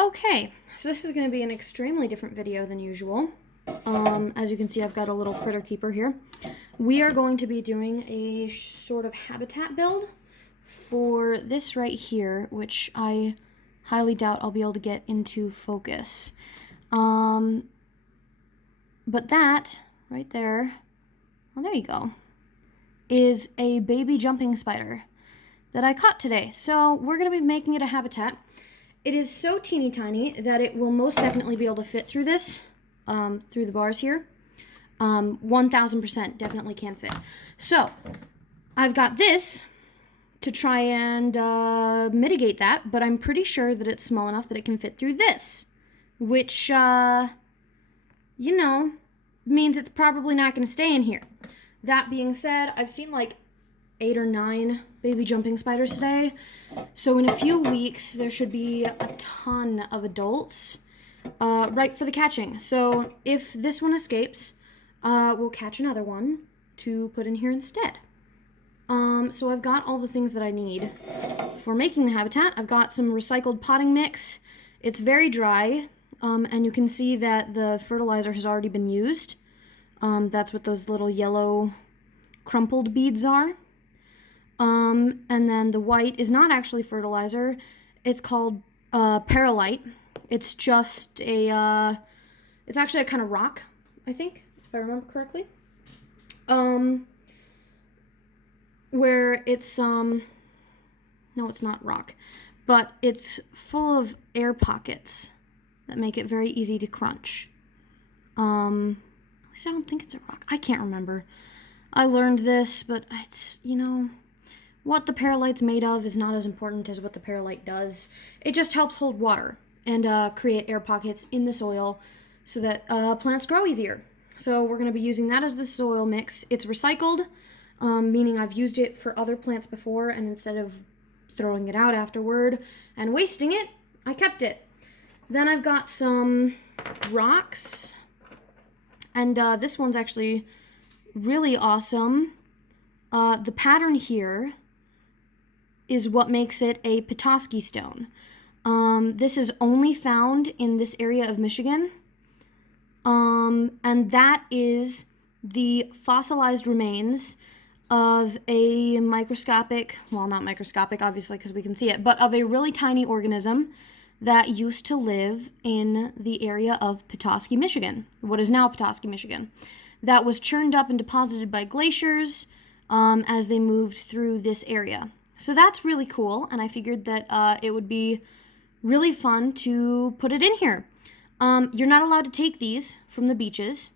Okay, so this is going to be an extremely different video than usual. As you can see, I've got a little critter keeper here. We are going to be doing a sort of habitat build for this right here, which I highly doubt I'll be able to get into focus. But that right there, well, there you go, is a baby jumping spider that I caught today. So we're going to be making it a habitat. It is so teeny tiny that it will most definitely be able to fit through this, through the bars here. 1000% definitely can fit. So I've got this to try and mitigate that, but I'm pretty sure that it's small enough that it can fit through this, which, you know, means it's probably not going to stay in here. That being said, I've seen like 8 or 9 baby jumping spiders today. So in a few weeks, there should be a ton of adults ripe for the catching. So if this one escapes, we'll catch another one to put in here instead. So I've got all the things that I need for making the habitat. I've got some recycled potting mix. It's very dry, and you can see that the fertilizer has already been used. That's what those little yellow crumpled beads are. And then the white is not actually fertilizer. It's called perlite. It's just a, it's actually a kind of rock, I think, if I remember correctly. Where it's, no, it's not rock, but it's full of air pockets that make it very easy to crunch. At least I don't think it's a rock. I can't remember. I learned this, but it's, you know, what the perlite's made of is not as important as what the perlite does. It just helps hold water and create air pockets in the soil so that plants grow easier. So we're going to be using that as the soil mix. It's recycled, meaning I've used it for other plants before, and instead of throwing it out afterward and wasting it, I kept it. Then I've got some rocks, and this one's actually really awesome. The pattern here is what makes it a Petoskey stone. This is only found in this area of Michigan. And that is the fossilized remains of a microscopic, well, not microscopic, obviously, because we can see it, but of a really tiny organism that used to live in the area of Petoskey, Michigan, what is now Petoskey, Michigan, that was churned up and deposited by glaciers as they moved through this area. So that's really cool, and I figured that it would be really fun to put it in here. You're not allowed to take these from the beaches,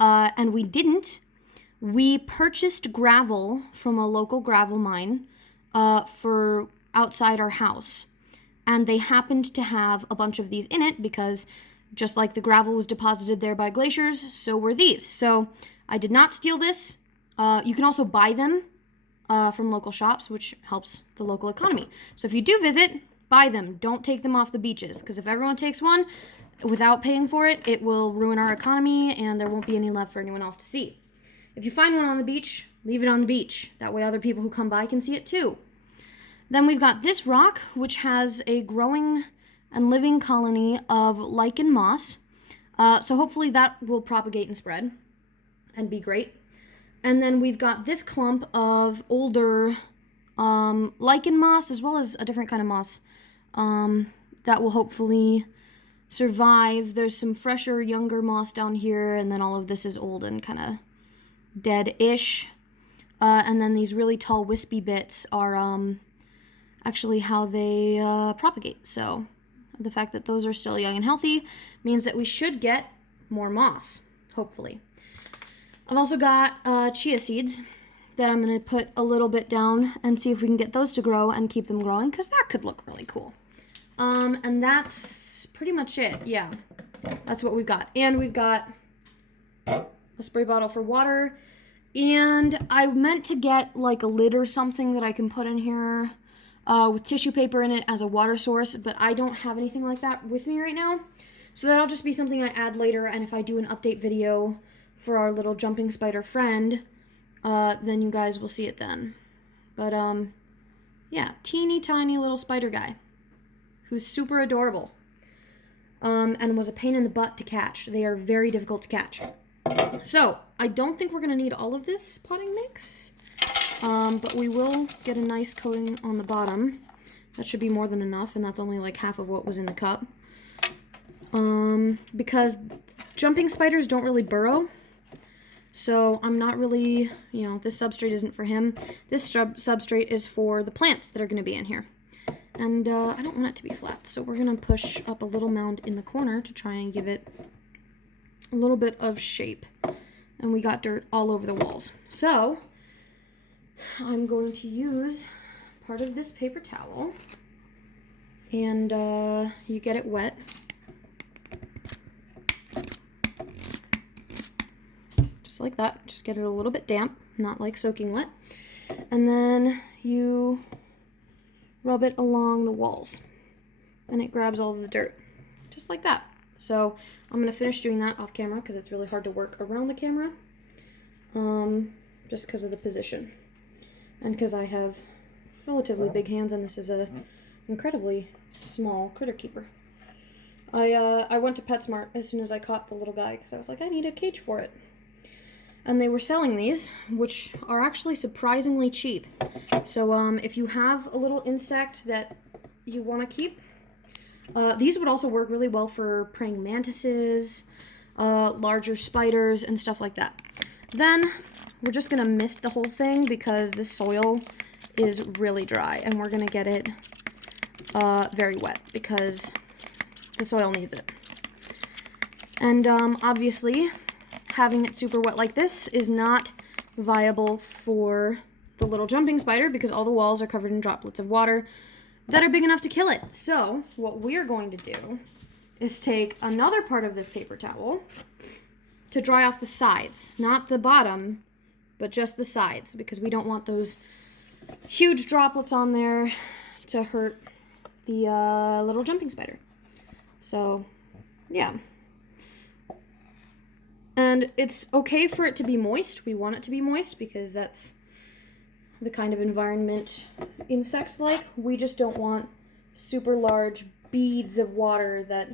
and we didn't. We purchased gravel from a local gravel mine for outside our house, and they happened to have a bunch of these in it because just like the gravel was deposited there by glaciers, so were these. So I did not steal this. You can also buy them from local shops, which helps the local economy. So if you do visit, buy them. Don't take them off the beaches, because if everyone takes one without paying for it, it will ruin our economy and there won't be any left for anyone else to see. If you find one on the beach, leave it on the beach. That way other people who come by can see it too. Then we've got this rock, which has a growing and living colony of lichen moss. So hopefully that will propagate and spread and be great. And then we've got this clump of older lichen moss, as well as a different kind of moss that will hopefully survive. There's some fresher, younger moss down here, and then all of this is old and kind of dead-ish. And then these really tall, wispy bits are actually how they propagate. So the fact that those are still young and healthy means that we should get more moss, hopefully. I've also got chia seeds that I'm going to put a little bit down and see if we can get those to grow and keep them growing, because that could look really cool. And that's pretty much it. Yeah, that's what we've got. And we've got a spray bottle for water. And I meant to get like a lid or something that I can put in here with tissue paper in it as a water source, but I don't have anything like that with me right now. So that'll just be something I add later, and if I do an update video for our little jumping spider friend, then you guys will see it then. But, yeah, teeny tiny little spider guy who's super adorable. and was a pain in the butt to catch. They are very difficult to catch. So I don't think we're going to need all of this potting mix, but we will get a nice coating on the bottom. That should be more than enough, and that's only like half of what was in the cup. Because jumping spiders don't really burrow, so I'm not really, you know, this substrate isn't for him. This substrate is for the plants that are going to be in here. And I don't want it to be flat, so we're going to push up a little mound in the corner to try and give it a little bit of shape. And we got dirt all over the walls. So I'm going to use part of this paper towel, and you get it wet. Just like that. Just get it a little bit damp, not like soaking wet. And then you rub it along the walls, and it grabs all of the dirt, just like that. So I'm going to finish doing that off camera because it's really hard to work around the camera, just because of the position, and because I have relatively big hands, and this is a incredibly small critter keeper. I went to PetSmart as soon as I caught the little guy because I was like, I need a cage for it. And they were selling these, which are actually surprisingly cheap. So if you have a little insect that you want to keep, these would also work really well for praying mantises, larger spiders, and stuff like that. Then we're just going to mist the whole thing because this soil is really dry, and we're going to get it very wet because the soil needs it. And obviously, having it super wet like this is not viable for the little jumping spider because all the walls are covered in droplets of water that are big enough to kill it. So what we're going to do is take another part of this paper towel to dry off the sides, not the bottom, but just the sides, because we don't want those huge droplets on there to hurt the little jumping spider. So yeah. And it's okay for it to be moist. We want it to be moist because that's the kind of environment insects like. We just don't want super large beads of water that,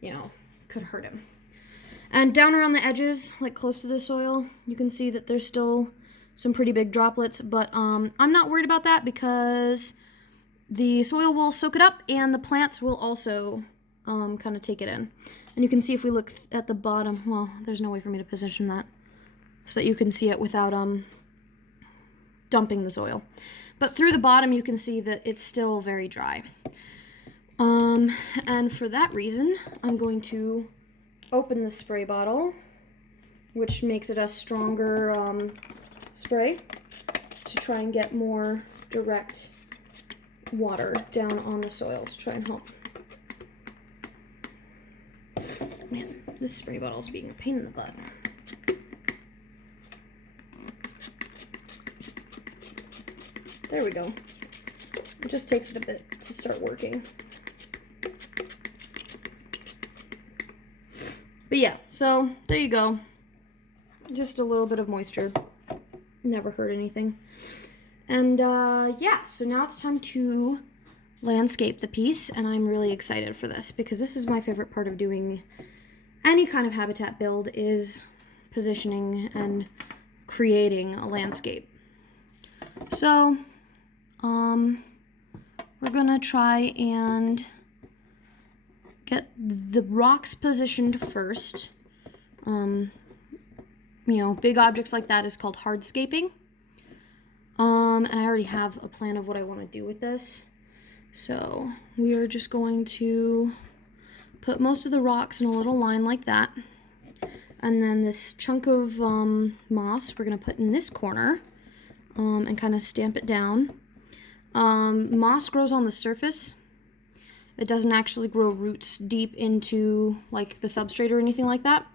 you know, could hurt him. And down around the edges, like close to the soil, you can see that there's still some pretty big droplets, but I'm not worried about that because the soil will soak it up and the plants will also kind of take it in. And you can see if we look at the bottom, well, there's no way for me to position that so that you can see it without dumping the soil. But through the bottom, you can see that it's still very dry. And for that reason, I'm going to open the spray bottle, which makes it a stronger spray, to try and get more direct water down on the soil to try and help. Man, this spray bottle's being a pain in the butt. There we go. It just takes it a bit to start working. But yeah, so there you go. Just a little bit of moisture. Never hurt anything. And yeah, so now it's time to landscape the piece, and I'm really excited for this because this is my favorite part of doing any kind of habitat build, is positioning and creating a landscape. So we're gonna try and get the rocks positioned first. You know, big objects like that is called hardscaping. And I already have a plan of what I want to do with this. So we are just going to put most of the rocks in a little line like that. And then this chunk of moss we're going to put in this corner and kind of stamp it down. Moss grows on the surface. It doesn't actually grow roots deep into like the substrate or anything like that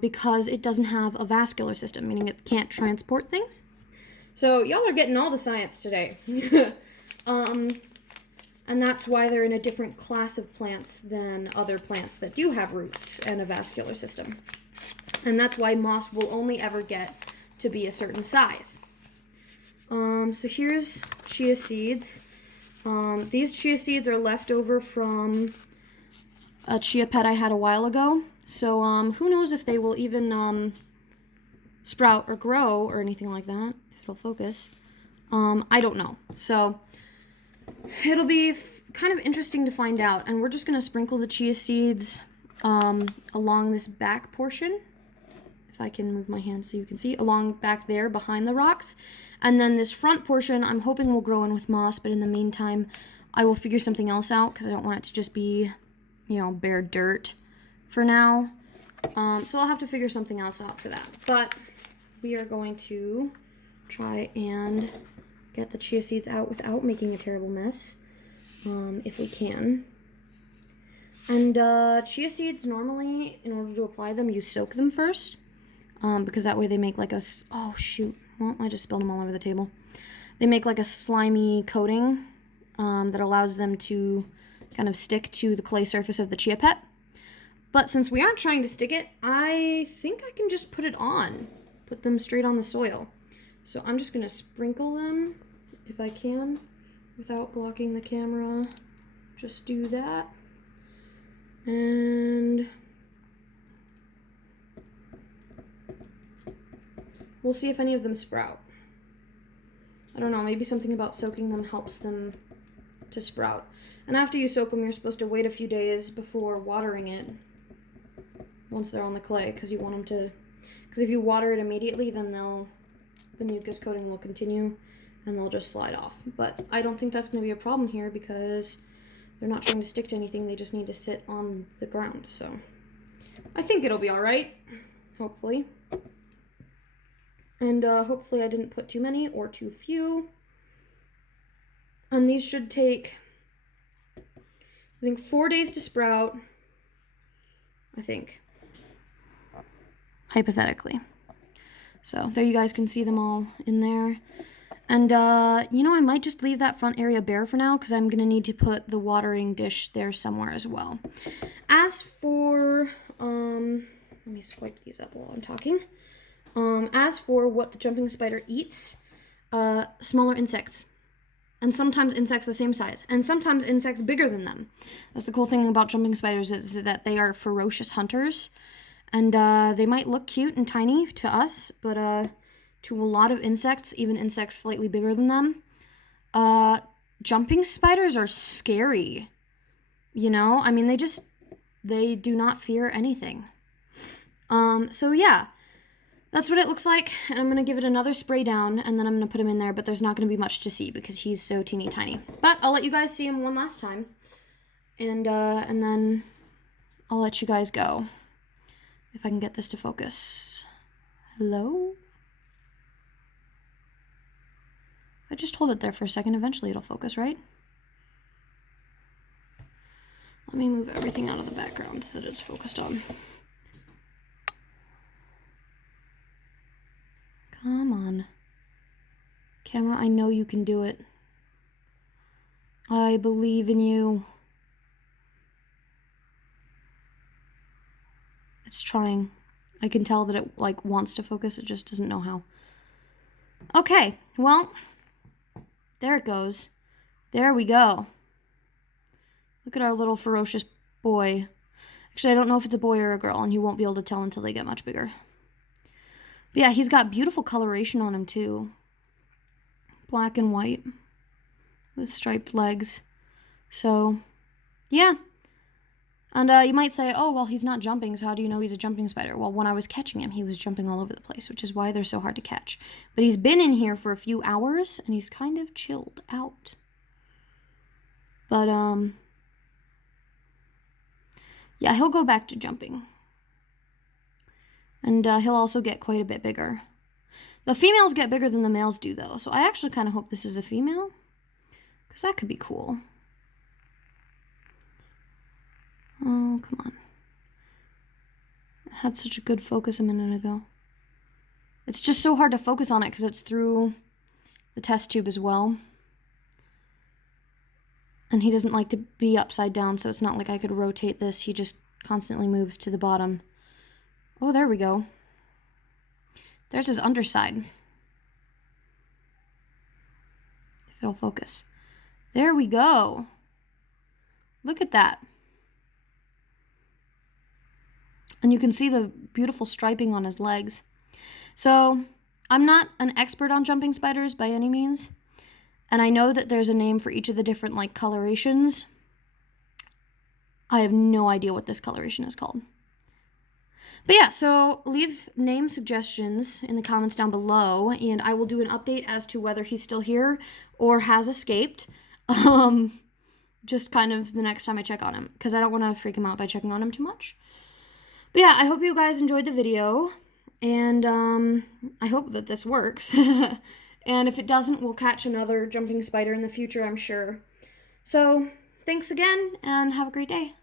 because it doesn't have a vascular system, meaning it can't transport things. So y'all are getting all the science today. And that's why they're in a different class of plants than other plants that do have roots and a vascular system. And that's why moss will only ever get to be a certain size. So here's chia seeds. These chia seeds are left over from a chia pet I had a while ago. So who knows if they will even sprout or grow or anything like that, if it'll focus. I don't know. So it'll be kind of interesting to find out. And we're just going to sprinkle the chia seeds along this back portion. If I can move my hand so you can see, along back there behind the rocks. And then this front portion, I'm hoping will grow in with moss, but in the meantime, I will figure something else out because I don't want it to just be, you know, bare dirt for now. So I'll have to figure something else out for that. But we are going to try and get the chia seeds out without making a terrible mess, if we can. And chia seeds, normally, in order to apply them, you soak them first, because that way they make like a, oh shoot, well, I just spilled them all over the table. They make like a slimy coating that allows them to kind of stick to the clay surface of the chia pet. But since we aren't trying to stick it, I think I can just put it on. Put them straight on the soil. So I'm just going to sprinkle them, if I can, without blocking the camera. Just do that. And we'll see if any of them sprout. I don't know, maybe something about soaking them helps them to sprout. And after you soak them, you're supposed to wait a few days before watering it once they're on the clay, because you want them to, because if you water it immediately, then the mucus coating will continue and they'll just slide off. But I don't think that's going to be a problem here because they're not trying to stick to anything, they just need to sit on the ground. So I think it'll be all right, hopefully. And hopefully I didn't put too many or too few. And these should take, I think, 4 days to sprout, I think, hypothetically. So there you guys can see them all in there. And, you know, I might just leave that front area bare for now because I'm going to need to put the watering dish there somewhere as well. As for, let me swipe these up while I'm talking. As for what the jumping spider eats, smaller insects. And sometimes insects the same size. And sometimes insects bigger than them. That's the cool thing about jumping spiders is that they are ferocious hunters. And they might look cute and tiny to us, but to a lot of insects, even insects slightly bigger than them, jumping spiders are scary. You know? I mean, they do not fear anything. So yeah. That's what it looks like, and I'm going to give it another spray down, and then I'm going to put him in there, but there's not going to be much to see because he's so teeny tiny. But I'll let you guys see him one last time, and then I'll let you guys go. If I can get this to focus. Hello? If I just hold it there for a second, eventually it'll focus, right? Let me move everything out of the background that it's focused on. Come on. Camera, I know you can do it. I believe in you. It's trying. I can tell that it, like, wants to focus, it just doesn't know how. Okay, well, there it goes. There we go. Look at our little ferocious boy. Actually, I don't know if it's a boy or a girl, and you won't be able to tell until they get much bigger. But yeah, he's got beautiful coloration on him, too. Black and white. With striped legs. So, yeah. And you might say, oh, well, he's not jumping, so how do you know he's a jumping spider? Well, when I was catching him, he was jumping all over the place, which is why they're so hard to catch. But he's been in here for a few hours, and he's kind of chilled out. But, yeah, he'll go back to jumping. And he'll also get quite a bit bigger. The females get bigger than the males do, though. So I actually kind of hope this is a female. Because that could be cool. Oh, come on. It had such a good focus a minute ago. It's just so hard to focus on it because it's through the test tube as well. And he doesn't like to be upside down, so it's not like I could rotate this. He just constantly moves to the bottom. Oh, there we go. There's his underside. If it'll focus. There we go. Look at that. And you can see the beautiful striping on his legs. So I'm not an expert on jumping spiders by any means, and I know that there's a name for each of the different like colorations. I have no idea what this coloration is called. But yeah, so leave name suggestions in the comments down below, and I will do an update as to whether he's still here or has escaped. Just kind of the next time I check on him, because I don't want to freak him out by checking on him too much. But yeah, I hope you guys enjoyed the video, and I hope that this works. And if it doesn't, we'll catch another jumping spider in the future, I'm sure. So, thanks again, and have a great day.